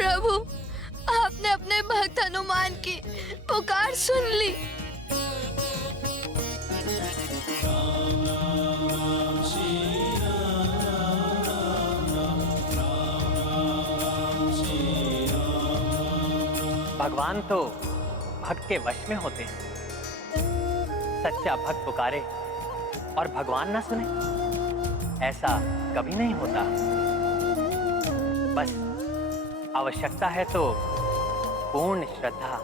प्रभु, आपने अपने भक्त हनुमान की पुकार सुन ली। भगवान तो भक्त के वश में होते हैं। सच्चा भक्त पुकारे और भगवान ना सुने, ऐसा कभी नहीं होता। बस आवश्यकता है तो पूर्ण श्रद्धा,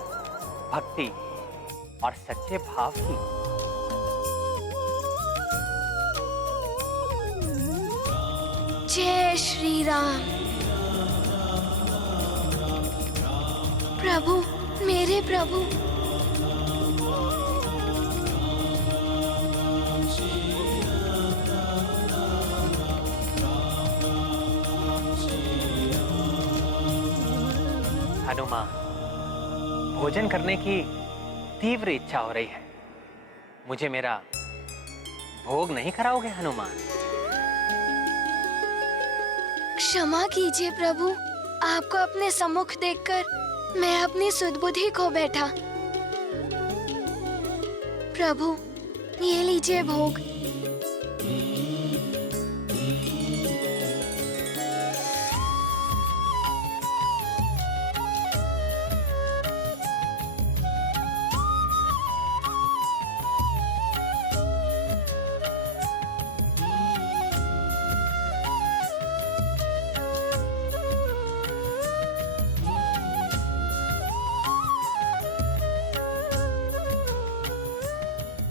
भक्ति और सच्चे भाव की। जय श्री राम। प्रभु, मेरे प्रभु। हनुमान, भोजन करने की तीव्र इच्छा हो रही है। मुझे मेरा भोग नहीं कराओगे हनुमान? क्षमा कीजिए प्रभु, आपको अपने सम्मुख देखकर मैं अपनी सुध-बुद्धि खो बैठा। प्रभु, ये लीजिए भोग।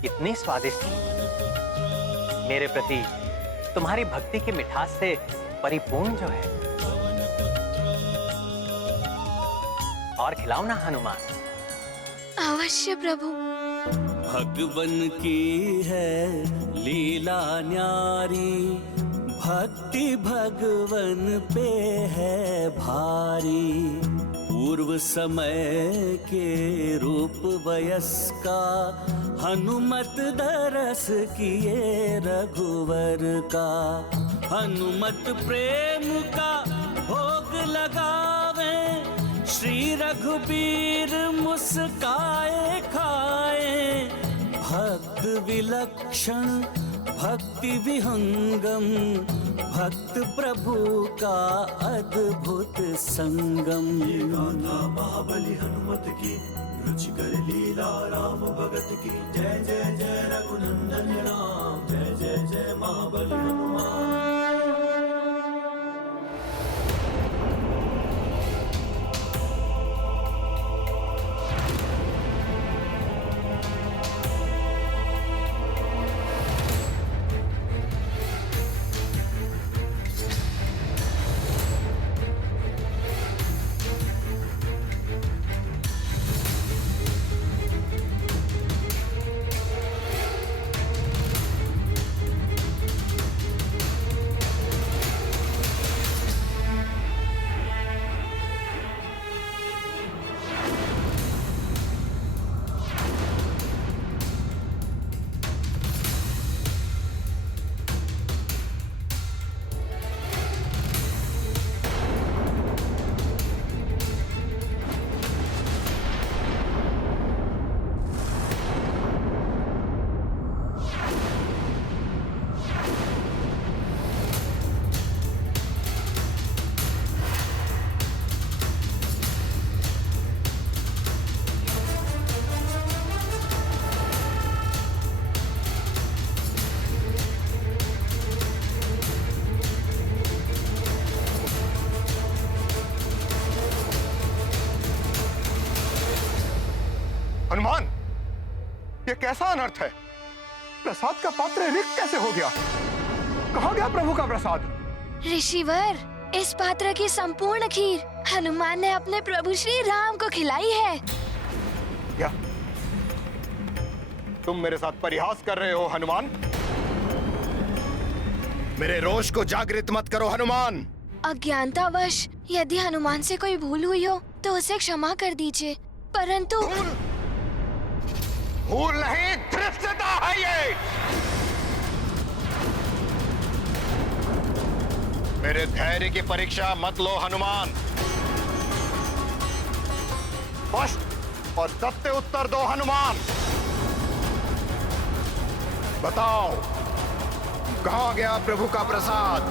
इतनी स्वादिष्ट, मेरे प्रति तुम्हारी भक्ति की मिठास से परिपूर्ण जो है। और खिलाओ ना हनुमान। अवश्य प्रभु। भगवन की है लीला न्यारी, भक्ति भगवन पे है भारी। पूर्व समय के रूप वयस्का, हनुमत दरस किए रघुवर का। हनुमत प्रेम का भोग लगावे, श्री रघुबीर मुस्काए खाए। भक्त विलक्षण भक्ति विहंगम, भक्त प्रभु का अद्भुत संगम। ये गाथा महाबली हनुमत की, रुचिकर लीला राम भगत की। जय जय जय रघुनंदन राम, जय जय जय महाबली हनुमान। हनुमान, ये कैसा अनर्थ है? प्रसाद का पात्र रिक्त कैसे हो गया? कहाँ गया प्रभु का प्रसाद? ऋषिवर, इस पात्र की संपूर्ण खीर हनुमान ने अपने प्रभु श्री राम को खिलाई है। क्या तुम मेरे साथ परिहास कर रहे हो हनुमान? मेरे रोष को जागृत मत करो हनुमान। अज्ञानतावश यदि हनुमान से कोई भूल हुई हो तो उसे क्षमा कर दीजिए, परंतु भूल नहीं, धृष्टता है ये। मेरे धैर्य की परीक्षा मत लो हनुमान। स्पष्ट और सत्य उत्तर दो हनुमान। बताओ, कहां गया प्रभु का प्रसाद?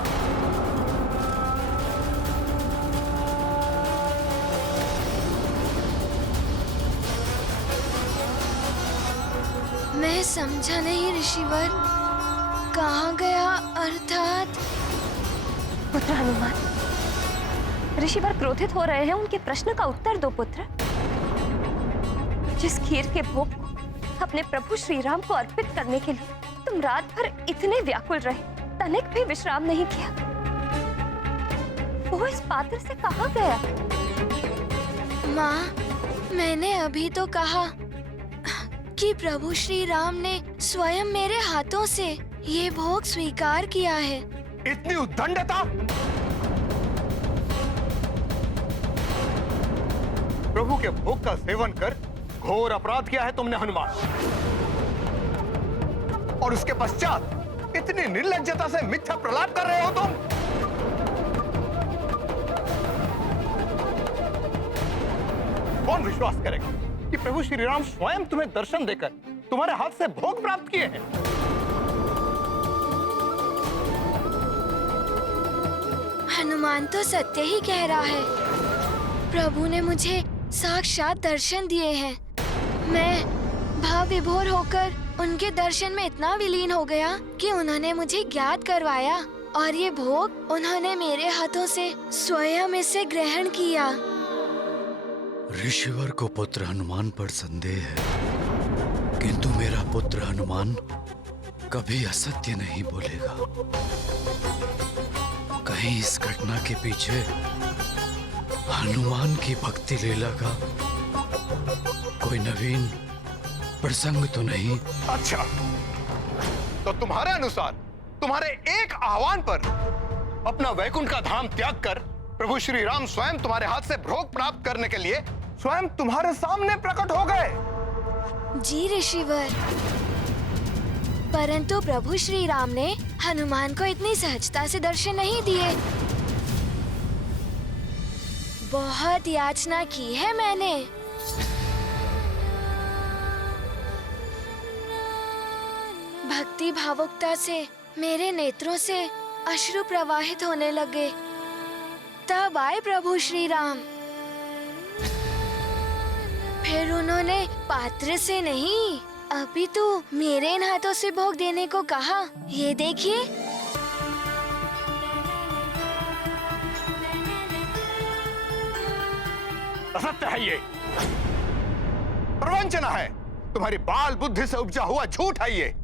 मैं समझा नहीं ऋषिवर, कहाँ गया अर्थात? पुत्र हनुमान, ऋषिवर क्रोधित हो रहे हैं, उनके प्रश्न का उत्तर दो पुत्र। जिस खीर के भोग को अपने प्रभु श्री राम को अर्पित करने के लिए तुम रात भर इतने व्याकुल रहे, तनिक भी विश्राम नहीं किया, वो इस पात्र से कहाँ गया? माँ, मैंने अभी तो कहा कि प्रभु श्री राम ने स्वयं मेरे हाथों से ये भोग स्वीकार किया है। इतनी उद्दंडता! प्रभु के भोग का सेवन कर घोर अपराध किया है तुमने हनुमान, और उसके पश्चात इतनी निर्लज्जता से मिथ्या प्रलाप कर रहे हो तुम। कौन विश्वास करेगा कि प्रभु श्री राम स्वयं तुम्हें दर्शन देकर तुम्हारे हाथ से भोग प्राप्त किए हैं? हनुमान तो सत्य ही कह रहा है। प्रभु ने मुझे साक्षात दर्शन दिए हैं। मैं भाव विभोर होकर उनके दर्शन में इतना विलीन हो गया कि उन्होंने मुझे ज्ञात करवाया, और ये भोग उन्होंने मेरे हाथों से स्वयं इसे ग्रहण किया। ऋषिवर को पुत्र हनुमान पर संदेह है, किंतु मेरा पुत्र हनुमान कभी असत्य नहीं बोलेगा। कहीं इस घटना के पीछे हनुमान की भक्ति लीला का कोई नवीन प्रसंग तो नहीं? अच्छा, तो तुम्हारे अनुसार तुम्हारे एक आह्वान पर अपना वैकुंठ का धाम त्याग कर प्रभु श्री राम स्वयं तुम्हारे हाथ से भोग प्राप्त करने के लिए स्वयं तुम्हारे सामने प्रकट हो गए। जी ऋषिवर, परंतु प्रभु श्री राम ने हनुमान को इतनी सहजता से दर्शन नहीं दिए। बहुत याचना की है मैंने। भक्ति भावुकता से मेरे नेत्रों से अश्रु प्रवाहित होने लगे। तब आए प्रभु श्री राम। फिर उन्होंने पात्र से नहीं, अपितु मेरे इन हाथों से भोग देने को कहा। ये देखिए। असत्य है ये, प्रवंचना है, तुम्हारी बाल बुद्धि से उपजा हुआ झूठ है ये।